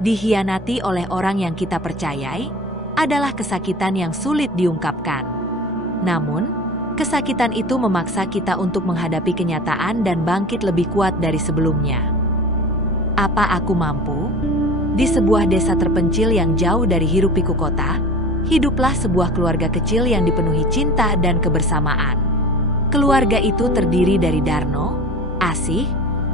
Dikhianati oleh orang yang kita percayai adalah kesakitan yang sulit diungkapkan. Namun, kesakitan itu memaksa kita untuk menghadapi kenyataan dan bangkit lebih kuat dari sebelumnya. Apa aku mampu? Di sebuah desa terpencil yang jauh dari hiruk-pikuk kota, hiduplah sebuah keluarga kecil yang dipenuhi cinta dan kebersamaan. Keluarga itu terdiri dari Darno, Asih,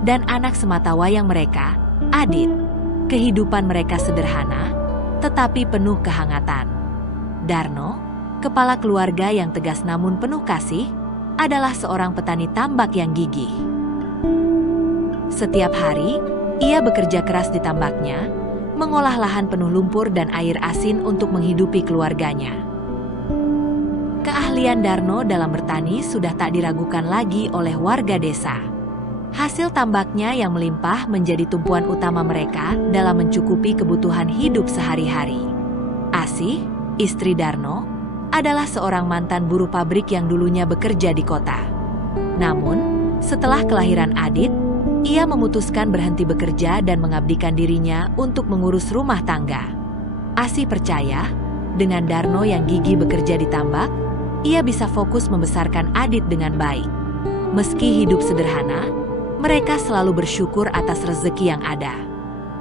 dan anak sematawayang mereka, Adit. Kehidupan mereka sederhana, tetapi penuh kehangatan. Darno, kepala keluarga yang tegas namun penuh kasih, adalah seorang petani tambak yang gigih. Setiap hari, ia bekerja keras di tambaknya, mengolah lahan penuh lumpur dan air asin untuk menghidupi keluarganya. Keahlian Darno dalam bertani sudah tak diragukan lagi oleh warga desa. Hasil tambaknya yang melimpah menjadi tumpuan utama mereka dalam mencukupi kebutuhan hidup sehari-hari. Asih, istri Darno, adalah seorang mantan buruh pabrik yang dulunya bekerja di kota. Namun, setelah kelahiran Adit, ia memutuskan berhenti bekerja dan mengabdikan dirinya untuk mengurus rumah tangga. Asih percaya, dengan Darno yang gigih bekerja di tambak, ia bisa fokus membesarkan Adit dengan baik. Meski hidup sederhana, mereka selalu bersyukur atas rezeki yang ada.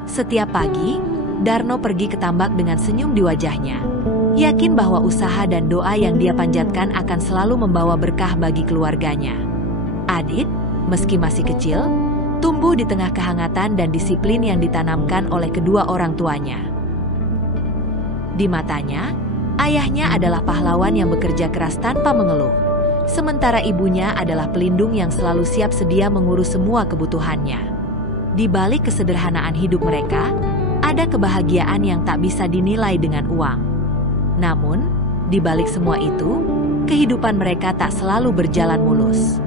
Setiap pagi, Darno pergi ke tambak dengan senyum di wajahnya, yakin bahwa usaha dan doa yang dia panjatkan akan selalu membawa berkah bagi keluarganya. Adit, meski masih kecil, tumbuh di tengah kehangatan dan disiplin yang ditanamkan oleh kedua orang tuanya. Di matanya, ayahnya adalah pahlawan yang bekerja keras tanpa mengeluh, sementara ibunya adalah pelindung yang selalu siap sedia mengurus semua kebutuhannya. Di balik kesederhanaan hidup mereka, ada kebahagiaan yang tak bisa dinilai dengan uang. Namun, di balik semua itu, kehidupan mereka tak selalu berjalan mulus.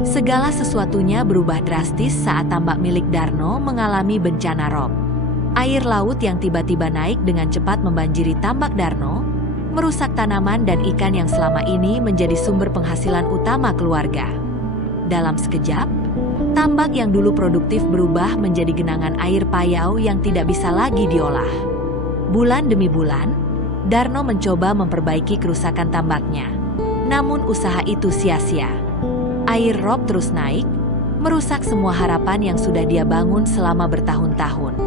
Segala sesuatunya berubah drastis saat tambak milik Darno mengalami bencana rob. Air laut yang tiba-tiba naik dengan cepat membanjiri tambak Darno, merusak tanaman dan ikan yang selama ini menjadi sumber penghasilan utama keluarga. Dalam sekejap, tambak yang dulu produktif berubah menjadi genangan air payau yang tidak bisa lagi diolah. Bulan demi bulan, Darno mencoba memperbaiki kerusakan tambaknya. Namun usaha itu sia-sia. Air rob terus naik, merusak semua harapan yang sudah dia bangun selama bertahun-tahun.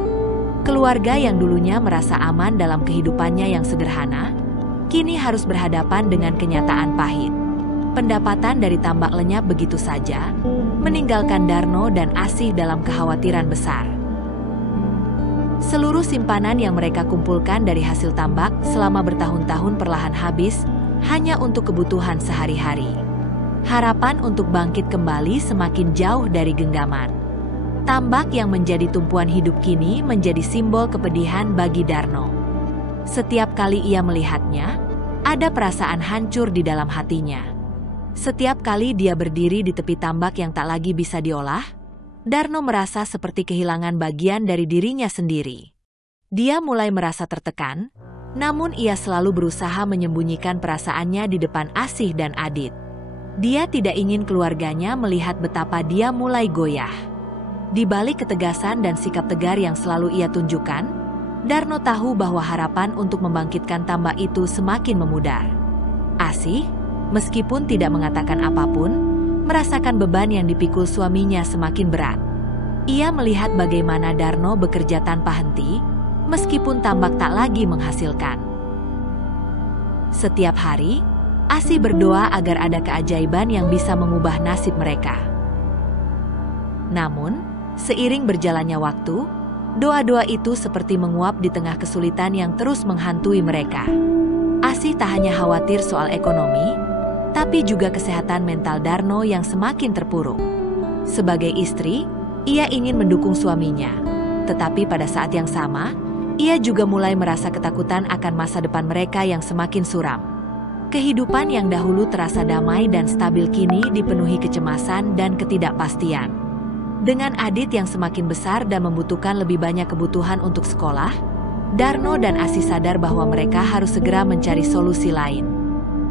Keluarga yang dulunya merasa aman dalam kehidupannya yang sederhana, kini harus berhadapan dengan kenyataan pahit. Pendapatan dari tambak lenyap begitu saja, meninggalkan Darno dan Asih dalam kekhawatiran besar. Seluruh simpanan yang mereka kumpulkan dari hasil tambak selama bertahun-tahun perlahan habis, hanya untuk kebutuhan sehari-hari. Harapan untuk bangkit kembali semakin jauh dari genggaman. Tambak yang menjadi tumpuan hidup kini menjadi simbol kepedihan bagi Darno. Setiap kali ia melihatnya, ada perasaan hancur di dalam hatinya. Setiap kali dia berdiri di tepi tambak yang tak lagi bisa diolah, Darno merasa seperti kehilangan bagian dari dirinya sendiri. Dia mulai merasa tertekan, namun ia selalu berusaha menyembunyikan perasaannya di depan Asih dan Adit. Dia tidak ingin keluarganya melihat betapa dia mulai goyah. Di balik ketegasan dan sikap tegar yang selalu ia tunjukkan, Darno tahu bahwa harapan untuk membangkitkan tambak itu semakin memudar. Asih, meskipun tidak mengatakan apapun, merasakan beban yang dipikul suaminya semakin berat. Ia melihat bagaimana Darno bekerja tanpa henti, meskipun tambak tak lagi menghasilkan. Setiap hari, Asih berdoa agar ada keajaiban yang bisa mengubah nasib mereka. Namun, seiring berjalannya waktu, doa-doa itu seperti menguap di tengah kesulitan yang terus menghantui mereka. Asih tak hanya khawatir soal ekonomi, tapi juga kesehatan mental Darno yang semakin terpuruk. Sebagai istri, ia ingin mendukung suaminya. Tetapi pada saat yang sama, ia juga mulai merasa ketakutan akan masa depan mereka yang semakin suram. Kehidupan yang dahulu terasa damai dan stabil kini dipenuhi kecemasan dan ketidakpastian. Dengan Adit yang semakin besar dan membutuhkan lebih banyak kebutuhan untuk sekolah, Darno dan Asih sadar bahwa mereka harus segera mencari solusi lain.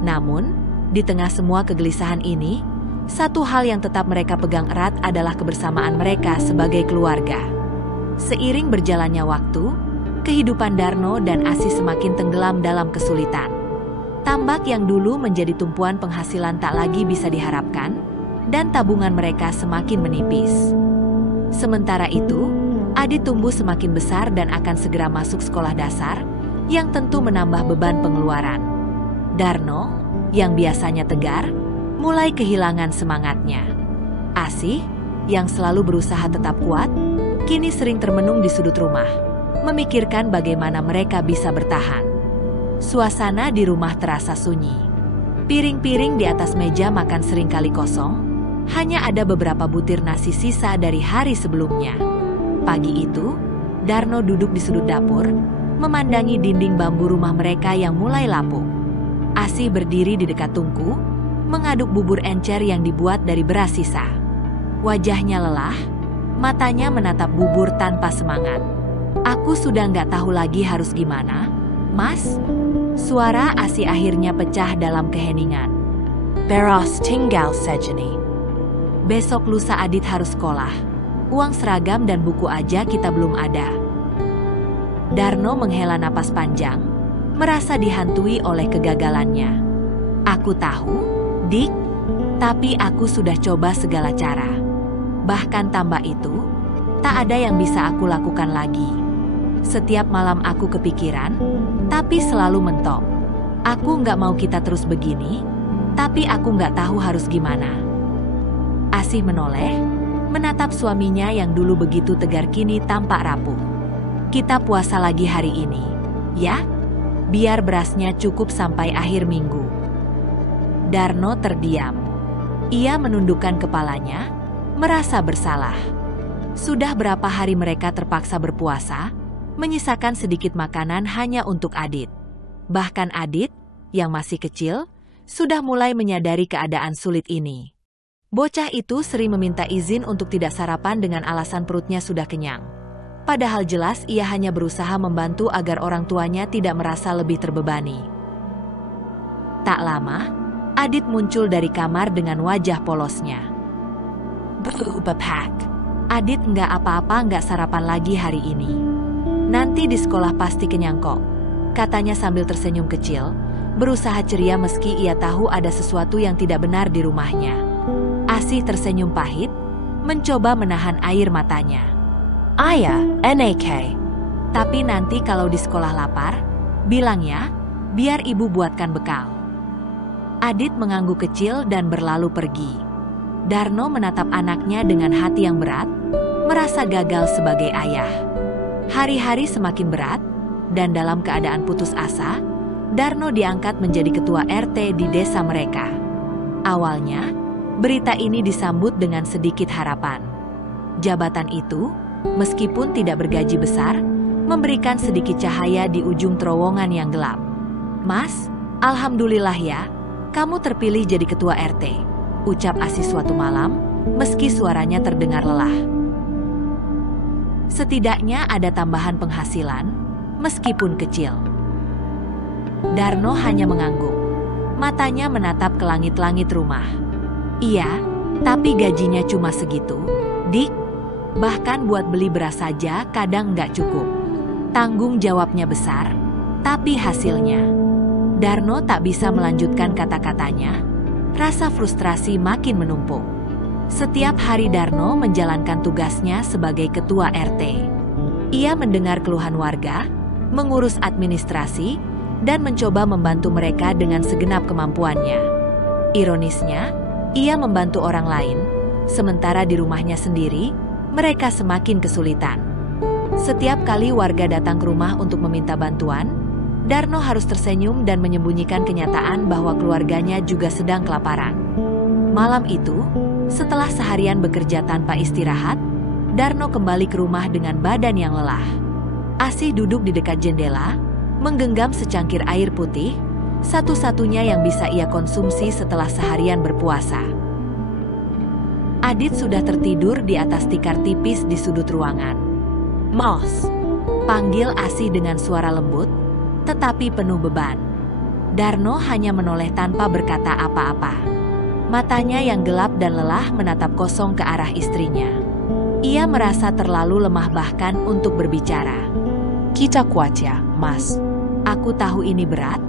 Namun, di tengah semua kegelisahan ini, satu hal yang tetap mereka pegang erat adalah kebersamaan mereka sebagai keluarga. Seiring berjalannya waktu, kehidupan Darno dan Asih semakin tenggelam dalam kesulitan. Tambak yang dulu menjadi tumpuan penghasilan tak lagi bisa diharapkan, dan tabungan mereka semakin menipis. Sementara itu, Adit tumbuh semakin besar dan akan segera masuk sekolah dasar, yang tentu menambah beban pengeluaran. Darno, yang biasanya tegar, mulai kehilangan semangatnya. Asih, yang selalu berusaha tetap kuat, kini sering termenung di sudut rumah, memikirkan bagaimana mereka bisa bertahan. Suasana di rumah terasa sunyi. Piring-piring di atas meja makan seringkali kosong, hanya ada beberapa butir nasi sisa dari hari sebelumnya. Pagi itu, Darno duduk di sudut dapur, memandangi dinding bambu rumah mereka yang mulai lapuk. Asih berdiri di dekat tungku, mengaduk bubur encer yang dibuat dari beras sisa. Wajahnya lelah, matanya menatap bubur tanpa semangat. "Aku sudah nggak tahu lagi harus gimana, Mas." Suara Asih akhirnya pecah dalam keheningan. "Beros tinggal sejeni. Besok lusa Adit harus sekolah. Uang seragam dan buku aja kita belum ada." Darno menghela napas panjang, merasa dihantui oleh kegagalannya. "Aku tahu, Dik, tapi aku sudah coba segala cara. Bahkan tambah itu, tak ada yang bisa aku lakukan lagi. Setiap malam aku kepikiran, tapi selalu mentok. Aku nggak mau kita terus begini, tapi aku nggak tahu harus gimana." Asih menoleh, menatap suaminya yang dulu begitu tegar kini tampak rapuh. "Kita puasa lagi hari ini, ya? Biar berasnya cukup sampai akhir minggu." Darno terdiam. Ia menundukkan kepalanya, merasa bersalah. Sudah berapa hari mereka terpaksa berpuasa, menyisakan sedikit makanan hanya untuk Adit. Bahkan Adit, yang masih kecil, sudah mulai menyadari keadaan sulit ini. Bocah itu sering meminta izin untuk tidak sarapan dengan alasan perutnya sudah kenyang. Padahal jelas ia hanya berusaha membantu agar orang tuanya tidak merasa lebih terbebani. Tak lama, Adit muncul dari kamar dengan wajah polosnya. "Bapak, Adit nggak apa-apa, nggak sarapan lagi hari ini. Nanti di sekolah pasti kenyang kok," katanya sambil tersenyum kecil, berusaha ceria meski ia tahu ada sesuatu yang tidak benar di rumahnya. Asih tersenyum pahit, mencoba menahan air matanya. "Ayah, NAK. Tapi nanti kalau di sekolah lapar, bilang ya, biar ibu buatkan bekal." Adit mengangguk kecil dan berlalu pergi. Darno menatap anaknya dengan hati yang berat, merasa gagal sebagai ayah. Hari-hari semakin berat, dan dalam keadaan putus asa, Darno diangkat menjadi ketua RT di desa mereka. Awalnya, berita ini disambut dengan sedikit harapan. Jabatan itu, meskipun tidak bergaji besar, memberikan sedikit cahaya di ujung terowongan yang gelap. "Mas, alhamdulillah ya, kamu terpilih jadi ketua RT," ucap Asih suatu malam, meski suaranya terdengar lelah. Setidaknya ada tambahan penghasilan, meskipun kecil. Darno hanya mengangguk. Matanya menatap ke langit-langit rumah. "Iya, tapi gajinya cuma segitu, Dik. Bahkan buat beli beras saja kadang nggak cukup. Tanggung jawabnya besar, tapi hasilnya..." Darno tak bisa melanjutkan kata-katanya. Rasa frustrasi makin menumpuk. Setiap hari Darno menjalankan tugasnya sebagai ketua RT. Ia mendengar keluhan warga, mengurus administrasi, dan mencoba membantu mereka dengan segenap kemampuannya. Ironisnya, ia membantu orang lain, sementara di rumahnya sendiri, mereka semakin kesulitan. Setiap kali warga datang ke rumah untuk meminta bantuan, Darno harus tersenyum dan menyembunyikan kenyataan bahwa keluarganya juga sedang kelaparan. Malam itu, setelah seharian bekerja tanpa istirahat, Darno kembali ke rumah dengan badan yang lelah. Asih duduk di dekat jendela, menggenggam secangkir air putih, satu-satunya yang bisa ia konsumsi setelah seharian berpuasa. Adit sudah tertidur di atas tikar tipis di sudut ruangan. "Mos," panggil Asih dengan suara lembut, tetapi penuh beban. Darno hanya menoleh tanpa berkata apa-apa. Matanya yang gelap dan lelah menatap kosong ke arah istrinya. Ia merasa terlalu lemah bahkan untuk berbicara. Kita kuat ya, Mas. Aku tahu ini berat,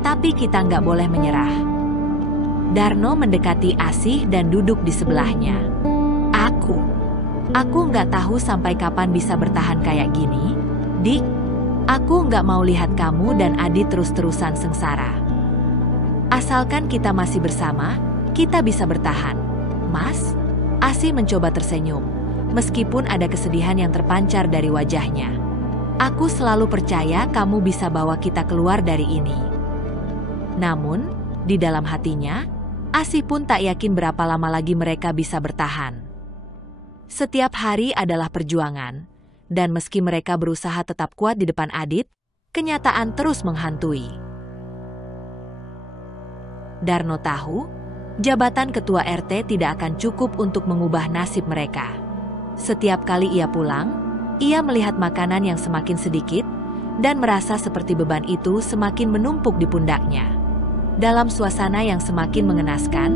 tapi kita nggak boleh menyerah. Darno mendekati Asih dan duduk di sebelahnya. Aku nggak tahu sampai kapan bisa bertahan kayak gini. Dik, aku nggak mau lihat kamu dan Adit terus-terusan sengsara. Asalkan kita masih bersama, kita bisa bertahan. Mas, Asih mencoba tersenyum, meskipun ada kesedihan yang terpancar dari wajahnya. Aku selalu percaya kamu bisa bawa kita keluar dari ini. Namun, di dalam hatinya, Asih pun tak yakin berapa lama lagi mereka bisa bertahan. Setiap hari adalah perjuangan, dan meski mereka berusaha tetap kuat di depan Adit, kenyataan terus menghantui. Darno tahu, jabatan ketua RT tidak akan cukup untuk mengubah nasib mereka. Setiap kali ia pulang, ia melihat makanan yang semakin sedikit, dan merasa seperti beban itu semakin menumpuk di pundaknya. Dalam suasana yang semakin mengenaskan,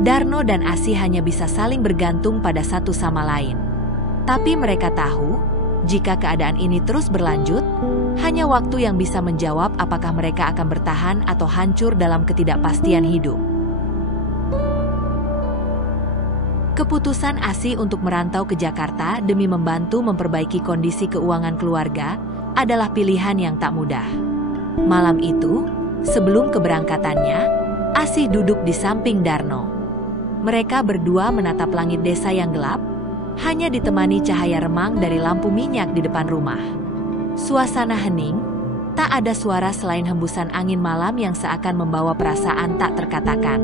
Darno dan Asih hanya bisa saling bergantung pada satu sama lain. Tapi mereka tahu, jika keadaan ini terus berlanjut, hanya waktu yang bisa menjawab apakah mereka akan bertahan atau hancur dalam ketidakpastian hidup. Keputusan Asih untuk merantau ke Jakarta demi membantu memperbaiki kondisi keuangan keluarga adalah pilihan yang tak mudah. Malam itu, sebelum keberangkatannya, Asih duduk di samping Darno. Mereka berdua menatap langit desa yang gelap, hanya ditemani cahaya remang dari lampu minyak di depan rumah. Suasana hening, tak ada suara selain hembusan angin malam yang seakan membawa perasaan tak terkatakan.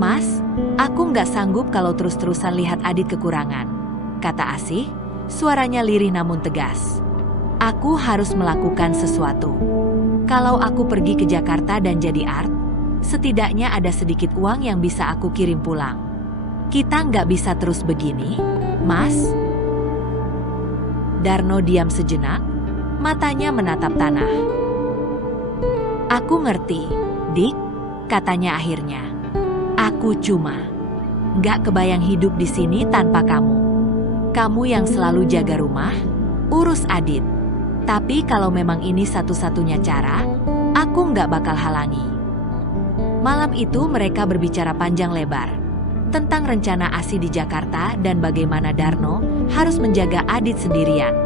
Mas, aku nggak sanggup kalau terus-terusan lihat Adit kekurangan, kata Asih, suaranya lirih namun tegas. Aku harus melakukan sesuatu. Kalau aku pergi ke Jakarta dan jadi art, setidaknya ada sedikit uang yang bisa aku kirim pulang. Kita nggak bisa terus begini, Mas. Darno diam sejenak, matanya menatap tanah. Aku ngerti, Dik, katanya akhirnya. Aku cuma nggak kebayang hidup di sini tanpa kamu. Kamu yang selalu jaga rumah, urus Adit. Tapi kalau memang ini satu-satunya cara, aku nggak bakal halangi. Malam itu mereka berbicara panjang lebar tentang rencana Asih di Jakarta dan bagaimana Darno harus menjaga Adit sendirian.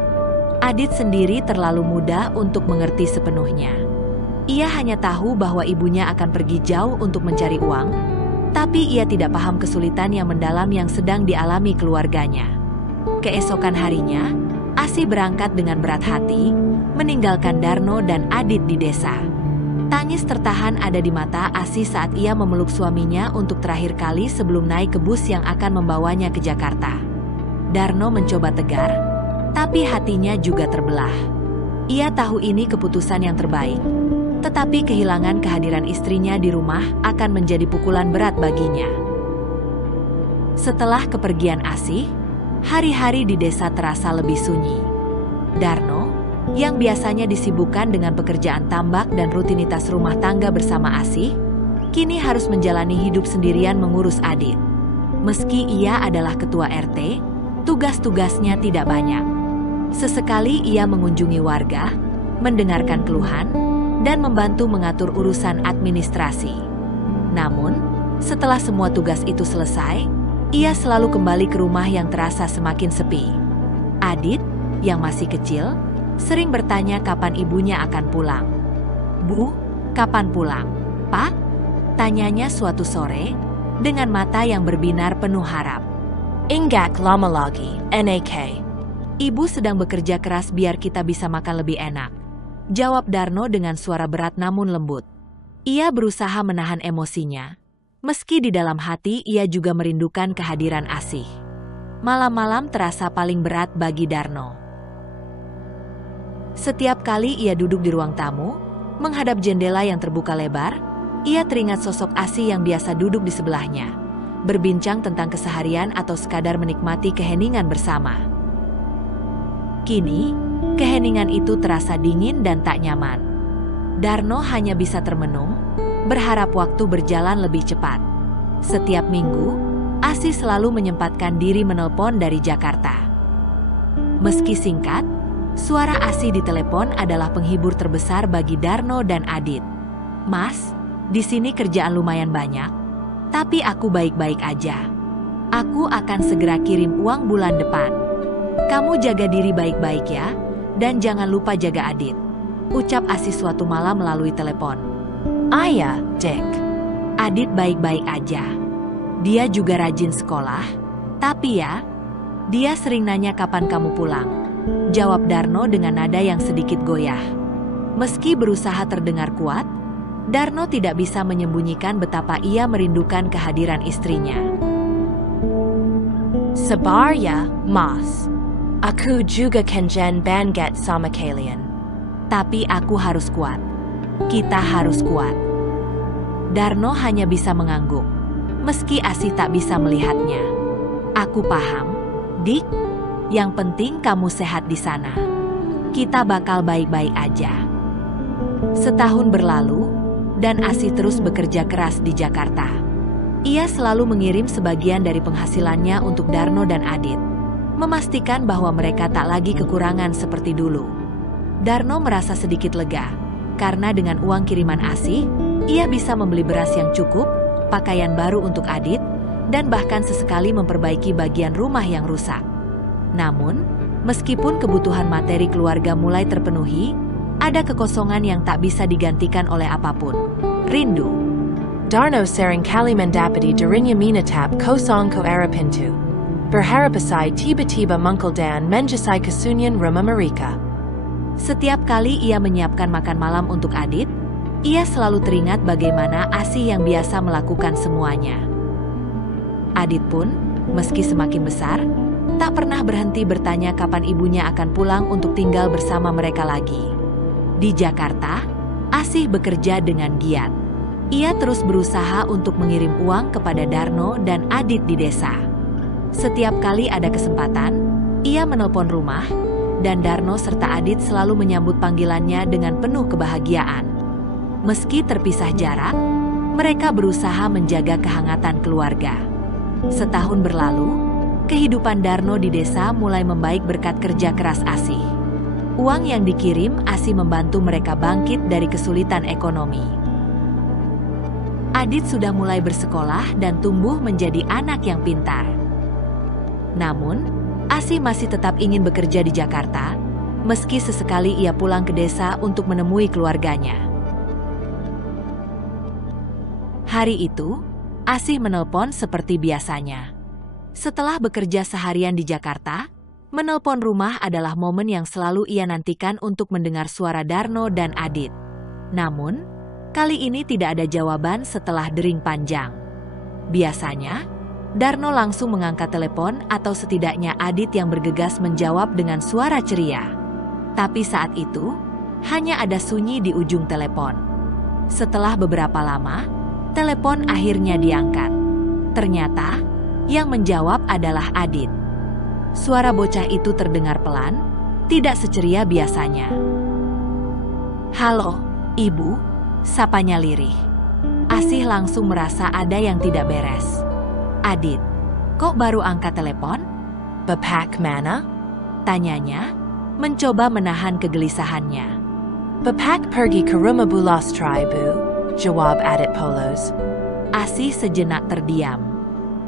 Adit sendiri terlalu muda untuk mengerti sepenuhnya. Ia hanya tahu bahwa ibunya akan pergi jauh untuk mencari uang, tapi ia tidak paham kesulitan yang mendalam yang sedang dialami keluarganya. Keesokan harinya, Asih berangkat dengan berat hati, meninggalkan Darno dan Adit di desa. Tangis tertahan ada di mata Asih saat ia memeluk suaminya untuk terakhir kali sebelum naik ke bus yang akan membawanya ke Jakarta. Darno mencoba tegar, tapi hatinya juga terbelah. Ia tahu ini keputusan yang terbaik, tetapi kehilangan kehadiran istrinya di rumah akan menjadi pukulan berat baginya. Setelah kepergian Asih, hari-hari di desa terasa lebih sunyi. Darno, yang biasanya disibukkan dengan pekerjaan tambak dan rutinitas rumah tangga bersama Asih, kini harus menjalani hidup sendirian mengurus Adit. Meski ia adalah ketua RT, tugas-tugasnya tidak banyak. Sesekali ia mengunjungi warga, mendengarkan keluhan, dan membantu mengatur urusan administrasi. Namun, setelah semua tugas itu selesai, ia selalu kembali ke rumah yang terasa semakin sepi. Adit, yang masih kecil, sering bertanya kapan ibunya akan pulang. Bu, kapan pulang? Pak? Tanyanya suatu sore, dengan mata yang berbinar penuh harap. Enggak lama lagi, NAK. Ibu sedang bekerja keras biar kita bisa makan lebih enak, jawab Darno dengan suara berat namun lembut. Ia berusaha menahan emosinya, meski di dalam hati ia juga merindukan kehadiran Asih. Malam-malam terasa paling berat bagi Darno. Setiap kali ia duduk di ruang tamu, menghadap jendela yang terbuka lebar, ia teringat sosok Asih yang biasa duduk di sebelahnya, berbincang tentang keseharian atau sekadar menikmati keheningan bersama. Kini, keheningan itu terasa dingin dan tak nyaman. Darno hanya bisa termenung, berharap waktu berjalan lebih cepat. Setiap minggu, Asih selalu menyempatkan diri menelpon dari Jakarta. Meski singkat, Suara Asih di telepon adalah penghibur terbesar bagi Darno dan Adit. "Mas, di sini kerjaan lumayan banyak, tapi aku baik-baik aja. Aku akan segera kirim uang bulan depan. Kamu jaga diri baik-baik ya, dan jangan lupa jaga Adit," ucap Asih suatu malam melalui telepon. "Ayah, Dick." Adit baik-baik aja. Dia juga rajin sekolah, tapi ya, dia sering nanya kapan kamu pulang, jawab Darno dengan nada yang sedikit goyah. Meski berusaha terdengar kuat, Darno tidak bisa menyembunyikan betapa ia merindukan kehadiran istrinya. "Sabar ya, Mas. Aku juga kangen banget sama kalian." Tapi aku harus kuat. Kita harus kuat. Darno hanya bisa mengangguk, meski Asih tak bisa melihatnya. "Aku paham, Dik. Yang penting kamu sehat di sana. Kita bakal baik-baik aja." Setahun berlalu, dan Asih terus bekerja keras di Jakarta. Ia selalu mengirim sebagian dari penghasilannya untuk Darno dan Adit, memastikan bahwa mereka tak lagi kekurangan seperti dulu. Darno merasa sedikit lega, karena dengan uang kiriman Asih, ia bisa membeli beras yang cukup, pakaian baru untuk Adit, dan bahkan sesekali memperbaiki bagian rumah yang rusak. Namun, meskipun kebutuhan materi keluarga mulai terpenuhi, ada kekosongan yang tak bisa digantikan oleh apapun. Rindu. Darno sering kali mendapati dirinya menatap kosong ke arah pintu. Berharap Asih tiba-tiba muncul dan menjasai kesunyian rumah mereka. Setiap kali ia menyiapkan makan malam untuk Adit, ia selalu teringat bagaimana Asih yang biasa melakukan semuanya. Adit pun, meski semakin besar, tak pernah berhenti bertanya kapan ibunya akan pulang untuk tinggal bersama mereka lagi. Di Jakarta, Asih bekerja dengan giat. Ia terus berusaha untuk mengirim uang kepada Darno dan Adit di desa. Setiap kali ada kesempatan, ia menelpon rumah, dan Darno serta Adit selalu menyambut panggilannya dengan penuh kebahagiaan. Meski terpisah jarak, mereka berusaha menjaga kehangatan keluarga. Setahun berlalu, kehidupan Darno di desa mulai membaik berkat kerja keras Asih. Uang yang dikirim Asih membantu mereka bangkit dari kesulitan ekonomi. Adit sudah mulai bersekolah dan tumbuh menjadi anak yang pintar. Namun, Asih masih tetap ingin bekerja di Jakarta, meski sesekali ia pulang ke desa untuk menemui keluarganya. Hari itu, Asih menelpon seperti biasanya. Setelah bekerja seharian di Jakarta, menelpon rumah adalah momen yang selalu ia nantikan untuk mendengar suara Darno dan Adit. Namun, kali ini tidak ada jawaban setelah dering panjang. Biasanya, Darno langsung mengangkat telepon atau setidaknya Adit yang bergegas menjawab dengan suara ceria. Tapi saat itu, hanya ada sunyi di ujung telepon. Setelah beberapa lama, telepon akhirnya diangkat. Ternyata, yang menjawab adalah Adit. Suara bocah itu terdengar pelan, tidak seceria biasanya. "Halo, Ibu," sapanya lirih. Asih langsung merasa ada yang tidak beres. "Adit, kok baru angkat telepon?" "Bapak mana?" tanyanya, mencoba menahan kegelisahannya. "Bapak pergi ke rumah Bu Lastri, Bu," jawab Adit polos. Asih sejenak terdiam.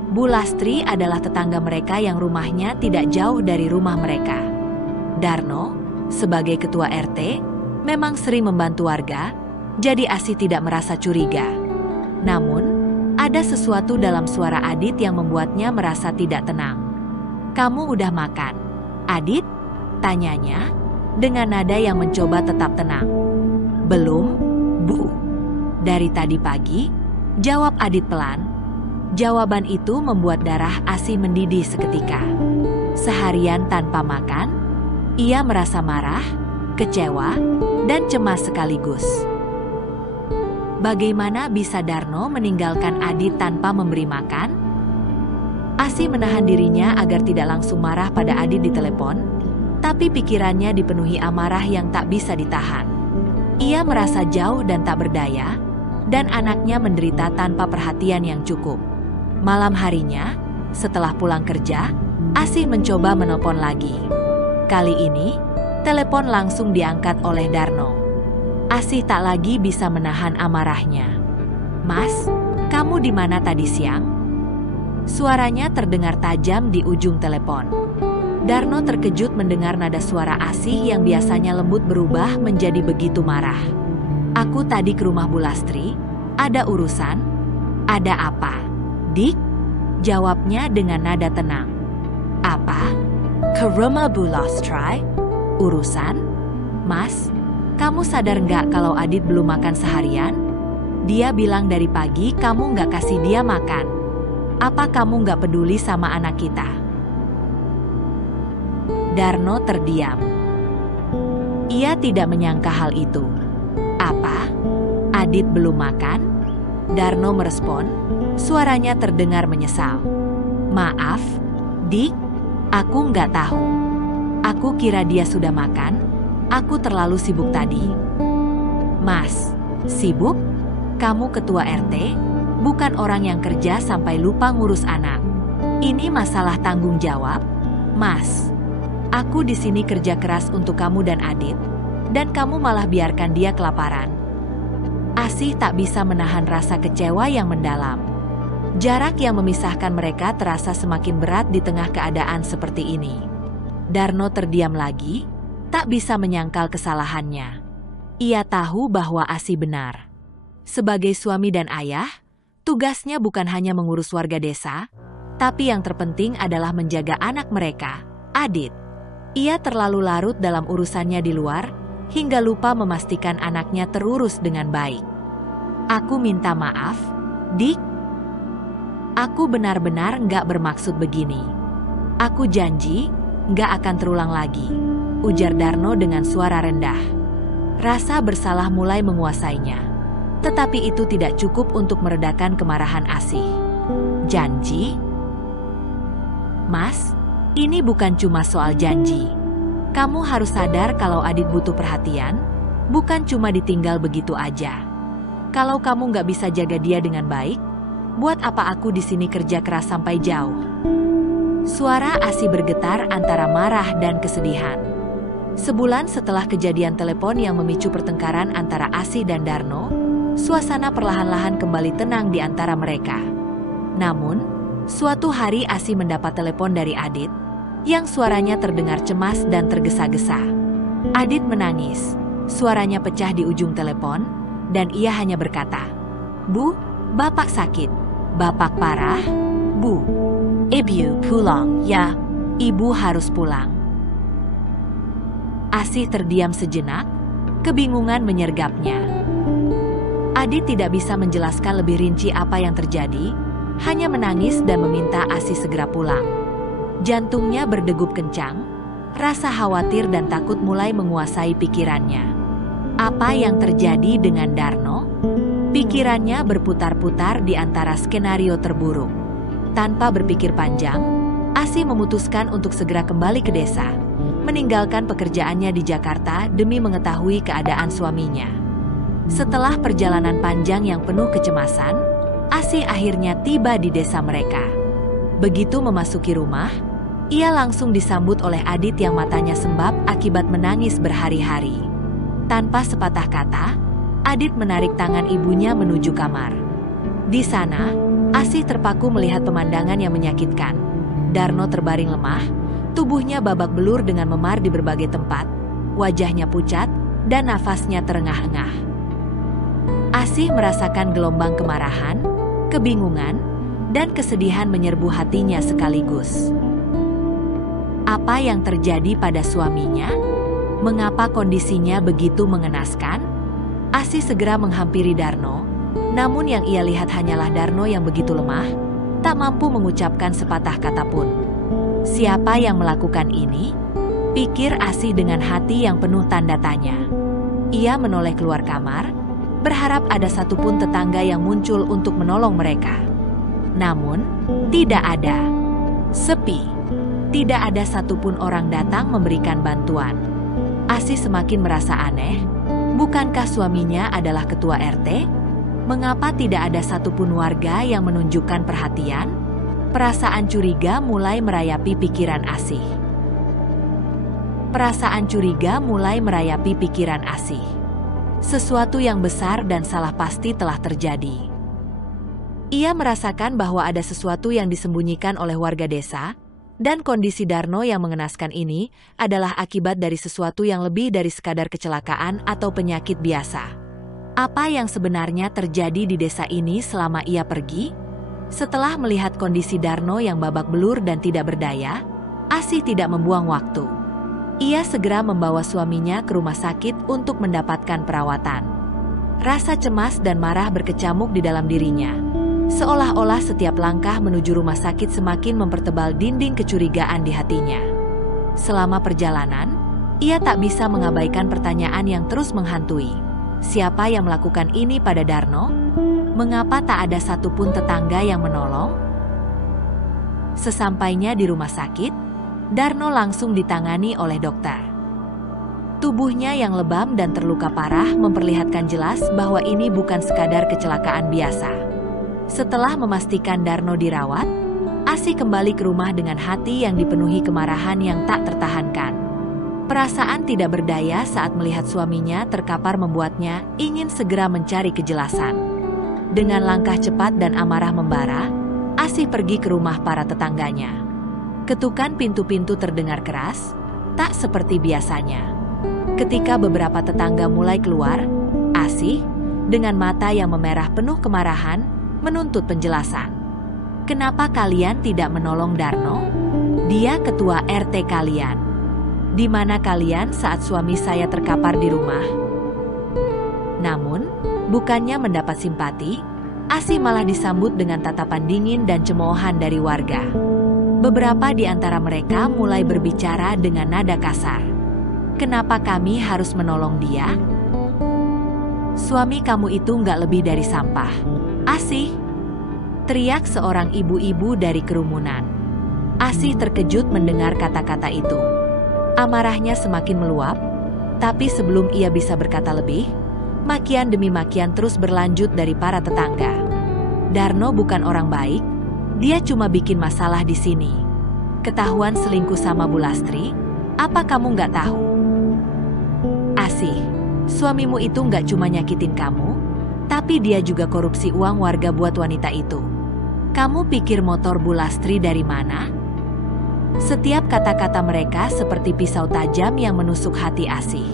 Bu Lastri adalah tetangga mereka yang rumahnya tidak jauh dari rumah mereka. Darno, sebagai ketua RT, memang sering membantu warga, jadi Asih tidak merasa curiga. Namun, ada sesuatu dalam suara Adit yang membuatnya merasa tidak tenang. "Kamu udah makan, Adit?" tanyanya, dengan nada yang mencoba tetap tenang. "Belum, Bu. Dari tadi pagi," jawab Adit pelan. Jawaban itu membuat darah Asih mendidih seketika. Seharian tanpa makan, ia merasa marah, kecewa, dan cemas sekaligus. Bagaimana bisa Darno meninggalkan Adit tanpa memberi makan? Asih menahan dirinya agar tidak langsung marah pada Adit di telepon, tapi pikirannya dipenuhi amarah yang tak bisa ditahan. Ia merasa jauh dan tak berdaya, dan anaknya menderita tanpa perhatian yang cukup. Malam harinya, setelah pulang kerja, Asih mencoba menelpon lagi. Kali ini, Telepon langsung diangkat oleh Darno. Asih tak lagi bisa menahan amarahnya. "Mas, kamu di mana tadi siang?" Suaranya terdengar tajam di ujung telepon. Darno terkejut mendengar nada suara Asih yang biasanya lembut berubah menjadi begitu marah. "Aku tadi ke rumah Bu Lastri. Ada urusan?" "Ada apa, Dik?" jawabnya dengan nada tenang. "Apa?" Ke rumah Bu Lastri? "Urusan? Mas, kamu sadar nggak kalau Adit belum makan seharian? Dia bilang dari pagi kamu nggak kasih dia makan. Apa kamu nggak peduli sama anak kita?" Darno terdiam. Ia tidak menyangka hal itu. "Apa? Adit belum makan?" Darno merespon, suaranya terdengar menyesal. "Maaf, Dik, aku nggak tahu. Aku kira dia sudah makan. Aku terlalu sibuk tadi." "Mas, sibuk? Kamu ketua RT, bukan orang yang kerja sampai lupa ngurus anak. Ini masalah tanggung jawab. Mas, aku di sini kerja keras untuk kamu dan Adit, dan kamu malah biarkan dia kelaparan." Asih tak bisa menahan rasa kecewa yang mendalam. Jarak yang memisahkan mereka terasa semakin berat di tengah keadaan seperti ini. Darno terdiam lagi, tak bisa menyangkal kesalahannya. Ia tahu bahwa Asih benar. Sebagai suami dan ayah, tugasnya bukan hanya mengurus warga desa, tapi yang terpenting adalah menjaga anak mereka, Adit. Ia terlalu larut dalam urusannya di luar, hingga lupa memastikan anaknya terurus dengan baik. "Aku minta maaf, Dik. Aku benar-benar nggak bermaksud begini. Aku janji nggak akan terulang lagi," ujar Darno dengan suara rendah. Rasa bersalah mulai menguasainya. Tetapi itu tidak cukup untuk meredakan kemarahan Asih. "Janji? Mas, ini bukan cuma soal janji. Kamu harus sadar kalau Adit butuh perhatian, bukan cuma ditinggal begitu aja. Kalau kamu nggak bisa jaga dia dengan baik, buat apa aku di sini kerja keras sampai jauh?" Suara Asih bergetar antara marah dan kesedihan. Sebulan setelah kejadian telepon yang memicu pertengkaran antara Asih dan Darno, suasana perlahan-lahan kembali tenang di antara mereka. Namun, suatu hari Asih mendapat telepon dari Adit, yang suaranya terdengar cemas dan tergesa-gesa. Adit menangis, suaranya pecah di ujung telepon, dan ia hanya berkata, "Bu, Bapak sakit. Bapak parah, Bu." "Ibu pulang, ya." "Ibu harus pulang." Asih terdiam sejenak, kebingungan menyergapnya. Adit tidak bisa menjelaskan lebih rinci apa yang terjadi, hanya menangis dan meminta Asih segera pulang. Jantungnya berdegup kencang, rasa khawatir dan takut mulai menguasai pikirannya. Apa yang terjadi dengan Darno? Pikirannya berputar-putar di antara skenario terburuk. Tanpa berpikir panjang, Asih memutuskan untuk segera kembali ke desa, meninggalkan pekerjaannya di Jakarta demi mengetahui keadaan suaminya. Setelah perjalanan panjang yang penuh kecemasan, Asih akhirnya tiba di desa mereka. Begitu memasuki rumah, ia langsung disambut oleh Adit yang matanya sembab akibat menangis berhari-hari. Tanpa sepatah kata, Adit menarik tangan ibunya menuju kamar. Di sana, Asih terpaku melihat pemandangan yang menyakitkan. Darno terbaring lemah, tubuhnya babak belur dengan memar di berbagai tempat, wajahnya pucat, dan nafasnya terengah-engah. Asih merasakan gelombang kemarahan, kebingungan, dan kesedihan menyerbu hatinya sekaligus. Apa yang terjadi pada suaminya? Mengapa kondisinya begitu mengenaskan? Asih segera menghampiri Darno, namun yang ia lihat hanyalah Darno yang begitu lemah, tak mampu mengucapkan sepatah kata pun. Siapa yang melakukan ini? Pikir Asih dengan hati yang penuh tanda tanya. Ia menoleh keluar kamar, berharap ada satupun tetangga yang muncul untuk menolong mereka. Namun, tidak ada. Sepi. Tidak ada satupun orang datang memberikan bantuan. Asih semakin merasa aneh. Bukankah suaminya adalah ketua RT? Mengapa tidak ada satupun warga yang menunjukkan perhatian? Perasaan curiga mulai merayapi pikiran Asih. Perasaan curiga mulai merayapi pikiran Asih. Sesuatu yang besar dan salah pasti telah terjadi. Ia merasakan bahwa ada sesuatu yang disembunyikan oleh warga desa, dan kondisi Darno yang mengenaskan ini adalah akibat dari sesuatu yang lebih dari sekadar kecelakaan atau penyakit biasa. Apa yang sebenarnya terjadi di desa ini selama ia pergi? Setelah melihat kondisi Darno yang babak belur dan tidak berdaya, Asih tidak membuang waktu. Ia segera membawa suaminya ke rumah sakit untuk mendapatkan perawatan. Rasa cemas dan marah berkecamuk di dalam dirinya. Seolah-olah setiap langkah menuju rumah sakit semakin mempertebal dinding kecurigaan di hatinya. Selama perjalanan, ia tak bisa mengabaikan pertanyaan yang terus menghantui. Siapa yang melakukan ini pada Darno? Mengapa tak ada satupun tetangga yang menolong? Sesampainya di rumah sakit, Darno langsung ditangani oleh dokter. Tubuhnya yang lebam dan terluka parah memperlihatkan jelas bahwa ini bukan sekadar kecelakaan biasa. Setelah memastikan Darno dirawat, Asih kembali ke rumah dengan hati yang dipenuhi kemarahan yang tak tertahankan. Perasaan tidak berdaya saat melihat suaminya terkapar membuatnya ingin segera mencari kejelasan. Dengan langkah cepat dan amarah membara, Asih pergi ke rumah para tetangganya. Ketukan pintu-pintu terdengar keras, tak seperti biasanya. Ketika beberapa tetangga mulai keluar, Asih, dengan mata yang memerah penuh kemarahan, menuntut penjelasan. Kenapa kalian tidak menolong Darno? Dia ketua RT kalian. Di mana kalian saat suami saya terkapar di rumah? Namun, bukannya mendapat simpati, Asih malah disambut dengan tatapan dingin dan cemoohan dari warga. Beberapa di antara mereka mulai berbicara dengan nada kasar. Kenapa kami harus menolong dia? Suami kamu itu nggak lebih dari sampah. Asih, teriak seorang ibu-ibu dari kerumunan. Asih terkejut mendengar kata-kata itu. Amarahnya semakin meluap, tapi sebelum ia bisa berkata lebih, makian demi makian terus berlanjut dari para tetangga. Darno bukan orang baik, dia cuma bikin masalah di sini. Ketahuan selingkuh sama Bu Lastri, apa kamu nggak tahu? Asih, suamimu itu nggak cuma nyakitin kamu, tapi dia juga korupsi uang warga buat wanita itu. Kamu pikir motor Bu Lastri dari mana? Setiap kata-kata mereka seperti pisau tajam yang menusuk hati Asih.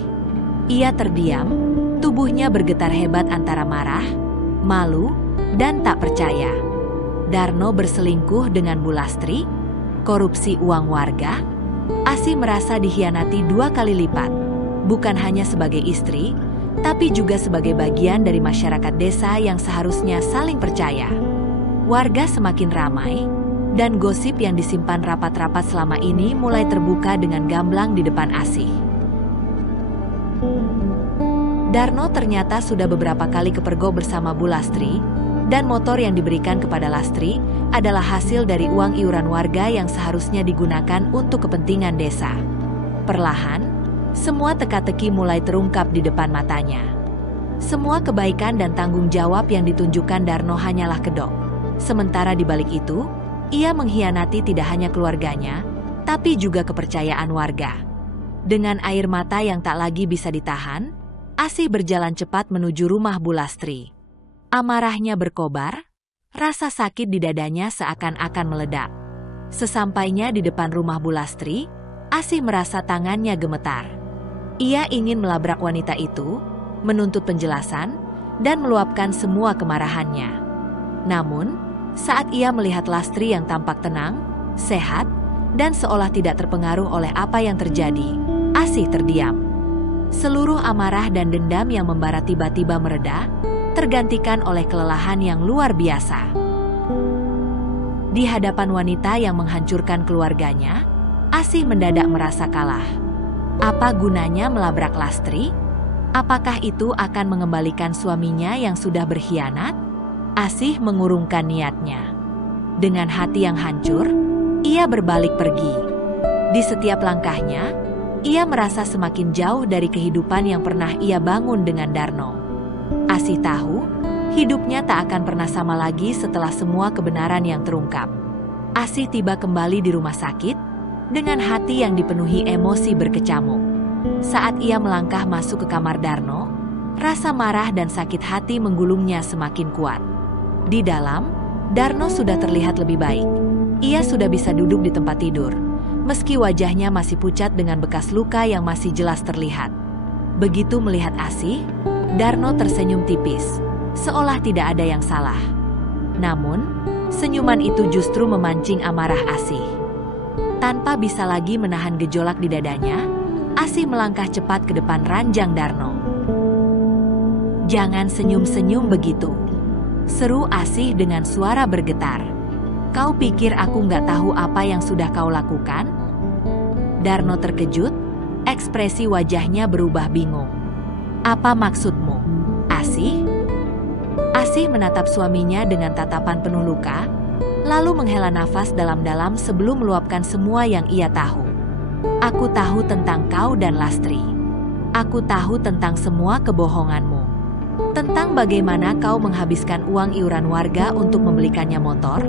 Ia terdiam, tubuhnya bergetar hebat antara marah, malu, dan tak percaya. Darno berselingkuh dengan Bu Lastri, korupsi uang warga. Asih merasa dikhianati 2 kali lipat, bukan hanya sebagai istri, tapi juga sebagai bagian dari masyarakat desa yang seharusnya saling percaya. Warga semakin ramai, dan gosip yang disimpan rapat-rapat selama ini mulai terbuka dengan gamblang di depan Asih. Darno ternyata sudah beberapa kali kepergok bersama Bu Lastri, dan motor yang diberikan kepada Lastri adalah hasil dari uang iuran warga yang seharusnya digunakan untuk kepentingan desa. Perlahan, semua teka-teki mulai terungkap di depan matanya. Semua kebaikan dan tanggung jawab yang ditunjukkan Darno hanyalah kedok. Sementara di balik itu, ia mengkhianati tidak hanya keluarganya, tapi juga kepercayaan warga. Dengan air mata yang tak lagi bisa ditahan, Asih berjalan cepat menuju rumah Bu Lastri. Amarahnya berkobar, rasa sakit di dadanya seakan-akan meledak. Sesampainya di depan rumah Bu Lastri, Asih merasa tangannya gemetar. Ia ingin melabrak wanita itu, menuntut penjelasan, dan meluapkan semua kemarahannya. Namun, saat ia melihat Lastri yang tampak tenang, sehat, dan seolah tidak terpengaruh oleh apa yang terjadi, Asih terdiam. Seluruh amarah dan dendam yang membara tiba-tiba mereda, tergantikan oleh kelelahan yang luar biasa. Di hadapan wanita yang menghancurkan keluarganya, Asih mendadak merasa kalah. Apa gunanya melabrak Lastri? Apakah itu akan mengembalikan suaminya yang sudah berkhianat? Asih mengurungkan niatnya. Dengan hati yang hancur, ia berbalik pergi. Di setiap langkahnya, ia merasa semakin jauh dari kehidupan yang pernah ia bangun dengan Darno. Asih tahu, hidupnya tak akan pernah sama lagi setelah semua kebenaran yang terungkap. Asih tiba kembali di rumah sakit, dengan hati yang dipenuhi emosi berkecamuk. Saat ia melangkah masuk ke kamar Darno, rasa marah dan sakit hati menggulungnya semakin kuat. Di dalam, Darno sudah terlihat lebih baik. Ia sudah bisa duduk di tempat tidur, meski wajahnya masih pucat dengan bekas luka yang masih jelas terlihat. Begitu melihat Asih, Darno tersenyum tipis, seolah tidak ada yang salah. Namun, senyuman itu justru memancing amarah Asih. Tanpa bisa lagi menahan gejolak di dadanya, Asih melangkah cepat ke depan ranjang Darno. "Jangan senyum-senyum begitu," seru Asih dengan suara bergetar. "Kau pikir aku nggak tahu apa yang sudah kau lakukan?" Darno terkejut, ekspresi wajahnya berubah bingung. "Apa maksudmu, Asih?" Asih menatap suaminya dengan tatapan penuh luka, lalu menghela nafas dalam-dalam sebelum meluapkan semua yang ia tahu. "Aku tahu tentang kau dan Lastri. Aku tahu tentang semua kebohonganmu. Tentang bagaimana kau menghabiskan uang iuran warga untuk membelikannya motor.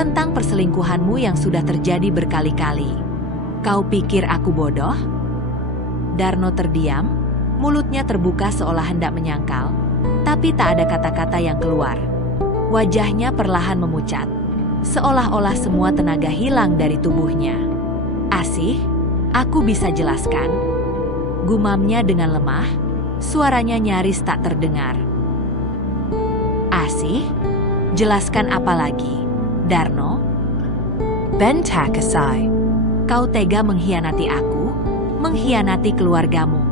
Tentang perselingkuhanmu yang sudah terjadi berkali-kali. Kau pikir aku bodoh?" Darno terdiam, mulutnya terbuka seolah hendak menyangkal, tapi tak ada kata-kata yang keluar. Wajahnya perlahan memucat, seolah-olah semua tenaga hilang dari tubuhnya. "Asih, aku bisa jelaskan," gumamnya dengan lemah, suaranya nyaris tak terdengar. "Asih, jelaskan apa lagi, Darno?" "Bentak Asih. Kau tega mengkhianati aku, mengkhianati keluargamu.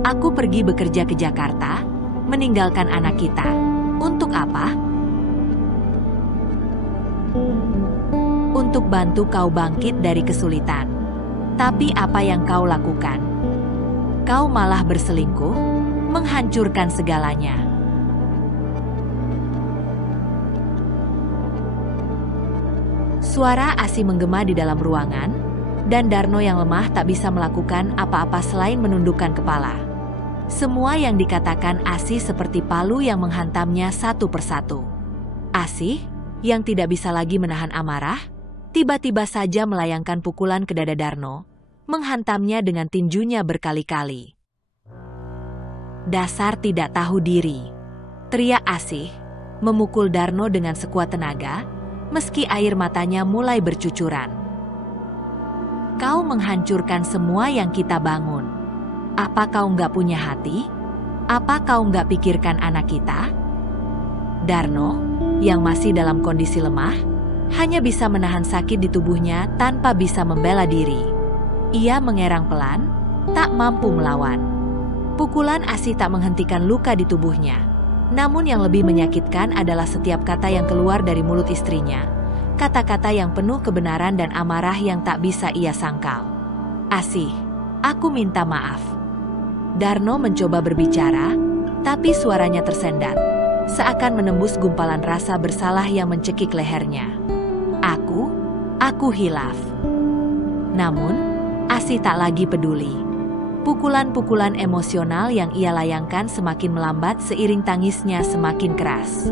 Aku pergi bekerja ke Jakarta, meninggalkan anak kita. Untuk apa? Untuk bantu kau bangkit dari kesulitan. Tapi apa yang kau lakukan? Kau malah berselingkuh, menghancurkan segalanya." Suara Asih menggema di dalam ruangan, dan Darno yang lemah tak bisa melakukan apa-apa selain menundukkan kepala. Semua yang dikatakan Asih seperti palu yang menghantamnya satu persatu. Asih, yang tidak bisa lagi menahan amarah, tiba-tiba saja melayangkan pukulan ke dada Darno, menghantamnya dengan tinjunya berkali-kali. "Dasar tidak tahu diri," teriak Asih, memukul Darno dengan sekuat tenaga, meski air matanya mulai bercucuran. "Kau menghancurkan semua yang kita bangun. Apa kau nggak punya hati? Apa kau nggak pikirkan anak kita?" Darno, yang masih dalam kondisi lemah, hanya bisa menahan sakit di tubuhnya tanpa bisa membela diri. Ia mengerang pelan, tak mampu melawan. Pukulan Asih tak menghentikan luka di tubuhnya. Namun yang lebih menyakitkan adalah setiap kata yang keluar dari mulut istrinya. Kata-kata yang penuh kebenaran dan amarah yang tak bisa ia sangkal. "Asih, aku minta maaf." Darno mencoba berbicara, tapi suaranya tersendat, seakan menembus gumpalan rasa bersalah yang mencekik lehernya. Aku hilaf." Namun, Asih tak lagi peduli. Pukulan-pukulan emosional yang ia layangkan semakin melambat seiring tangisnya semakin keras.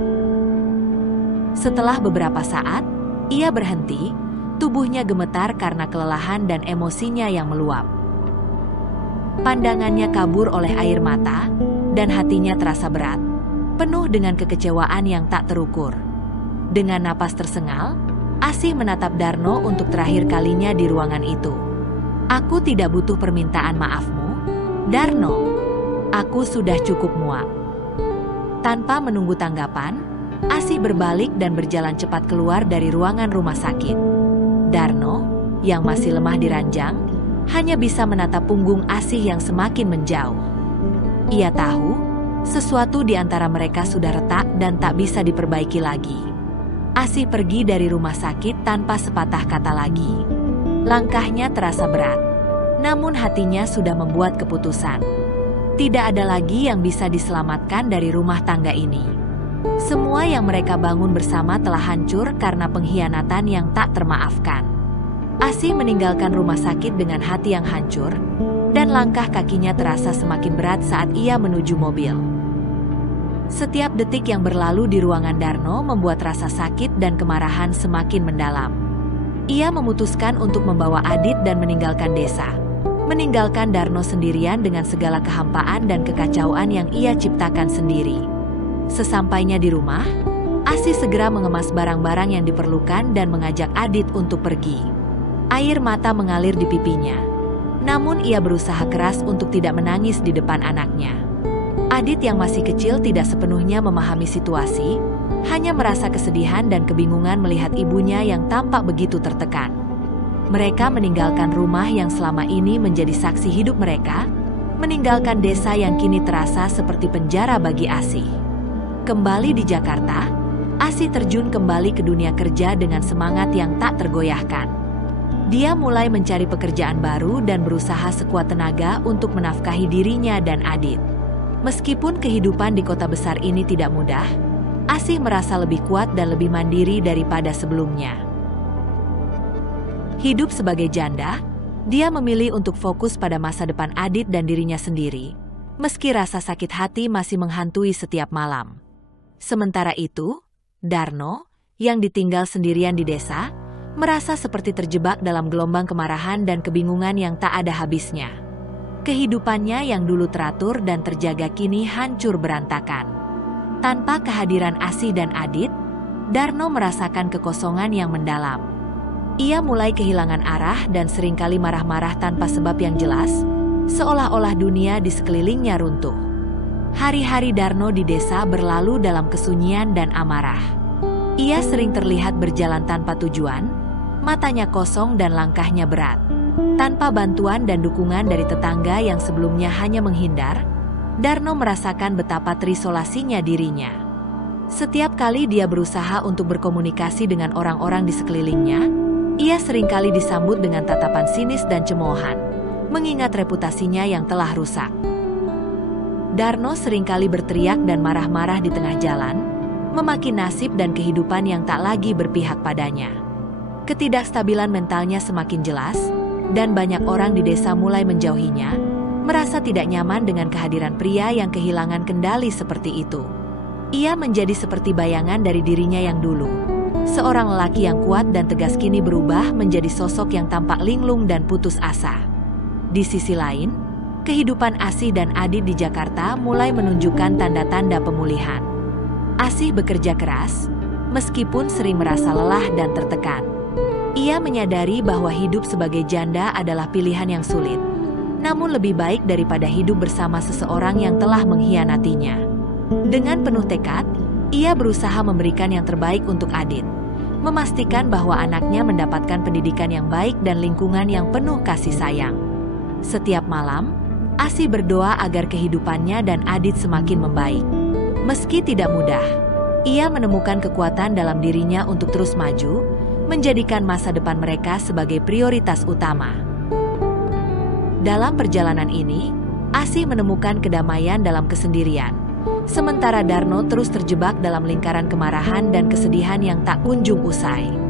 Setelah beberapa saat, ia berhenti, tubuhnya gemetar karena kelelahan dan emosinya yang meluap. Pandangannya kabur oleh air mata, dan hatinya terasa berat, penuh dengan kekecewaan yang tak terukur. Dengan napas tersengal, Asih menatap Darno untuk terakhir kalinya di ruangan itu. "Aku tidak butuh permintaan maafmu, Darno. Aku sudah cukup muak." Tanpa menunggu tanggapan, Asih berbalik dan berjalan cepat keluar dari ruangan rumah sakit. Darno, yang masih lemah di ranjang, hanya bisa menatap punggung Asih yang semakin menjauh. Ia tahu, sesuatu di antara mereka sudah retak dan tak bisa diperbaiki lagi. Asih pergi dari rumah sakit tanpa sepatah kata lagi. Langkahnya terasa berat, namun hatinya sudah membuat keputusan. Tidak ada lagi yang bisa diselamatkan dari rumah tangga ini. Semua yang mereka bangun bersama telah hancur karena pengkhianatan yang tak termaafkan. Asih meninggalkan rumah sakit dengan hati yang hancur, dan langkah kakinya terasa semakin berat saat ia menuju mobil. Setiap detik yang berlalu di ruangan Darno membuat rasa sakit dan kemarahan semakin mendalam. Ia memutuskan untuk membawa Adit dan meninggalkan desa. Meninggalkan Darno sendirian dengan segala kehampaan dan kekacauan yang ia ciptakan sendiri. Sesampainya di rumah, Asih segera mengemas barang-barang yang diperlukan dan mengajak Adit untuk pergi. Air mata mengalir di pipinya. Namun ia berusaha keras untuk tidak menangis di depan anaknya. Adit yang masih kecil tidak sepenuhnya memahami situasi, hanya merasa kesedihan dan kebingungan melihat ibunya yang tampak begitu tertekan. Mereka meninggalkan rumah yang selama ini menjadi saksi hidup mereka, meninggalkan desa yang kini terasa seperti penjara bagi Asih. Kembali di Jakarta, Asih terjun kembali ke dunia kerja dengan semangat yang tak tergoyahkan. Dia mulai mencari pekerjaan baru dan berusaha sekuat tenaga untuk menafkahi dirinya dan Adit. Meskipun kehidupan di kota besar ini tidak mudah, Asih merasa lebih kuat dan lebih mandiri daripada sebelumnya. Hidup sebagai janda, dia memilih untuk fokus pada masa depan Adit dan dirinya sendiri, meski rasa sakit hati masih menghantui setiap malam. Sementara itu, Darno, yang ditinggal sendirian di desa, merasa seperti terjebak dalam gelombang kemarahan dan kebingungan yang tak ada habisnya. Kehidupannya yang dulu teratur dan terjaga kini hancur berantakan. Tanpa kehadiran Asih dan Adit, Darno merasakan kekosongan yang mendalam. Ia mulai kehilangan arah dan seringkali marah-marah tanpa sebab yang jelas, seolah-olah dunia di sekelilingnya runtuh. Hari-hari Darno di desa berlalu dalam kesunyian dan amarah. Ia sering terlihat berjalan tanpa tujuan, matanya kosong dan langkahnya berat. Tanpa bantuan dan dukungan dari tetangga yang sebelumnya hanya menghindar, Darno merasakan betapa terisolasinya dirinya. Setiap kali dia berusaha untuk berkomunikasi dengan orang-orang di sekelilingnya, ia seringkali disambut dengan tatapan sinis dan cemoohan, mengingat reputasinya yang telah rusak. Darno seringkali berteriak dan marah-marah di tengah jalan, memaki nasib dan kehidupan yang tak lagi berpihak padanya. Ketidakstabilan mentalnya semakin jelas, dan banyak orang di desa mulai menjauhinya, merasa tidak nyaman dengan kehadiran pria yang kehilangan kendali seperti itu. Ia menjadi seperti bayangan dari dirinya yang dulu. Seorang lelaki yang kuat dan tegas kini berubah menjadi sosok yang tampak linglung dan putus asa. Di sisi lain, kehidupan Asih dan Adit di Jakarta mulai menunjukkan tanda-tanda pemulihan. Asih bekerja keras, meskipun sering merasa lelah dan tertekan. Ia menyadari bahwa hidup sebagai janda adalah pilihan yang sulit, namun lebih baik daripada hidup bersama seseorang yang telah mengkhianatinya. Dengan penuh tekad, ia berusaha memberikan yang terbaik untuk Adit, memastikan bahwa anaknya mendapatkan pendidikan yang baik dan lingkungan yang penuh kasih sayang. Setiap malam, Asih berdoa agar kehidupannya dan Adit semakin membaik. Meski tidak mudah, ia menemukan kekuatan dalam dirinya untuk terus maju, menjadikan masa depan mereka sebagai prioritas utama. Dalam perjalanan ini, Asih menemukan kedamaian dalam kesendirian, sementara Darno terus terjebak dalam lingkaran kemarahan dan kesedihan yang tak kunjung usai.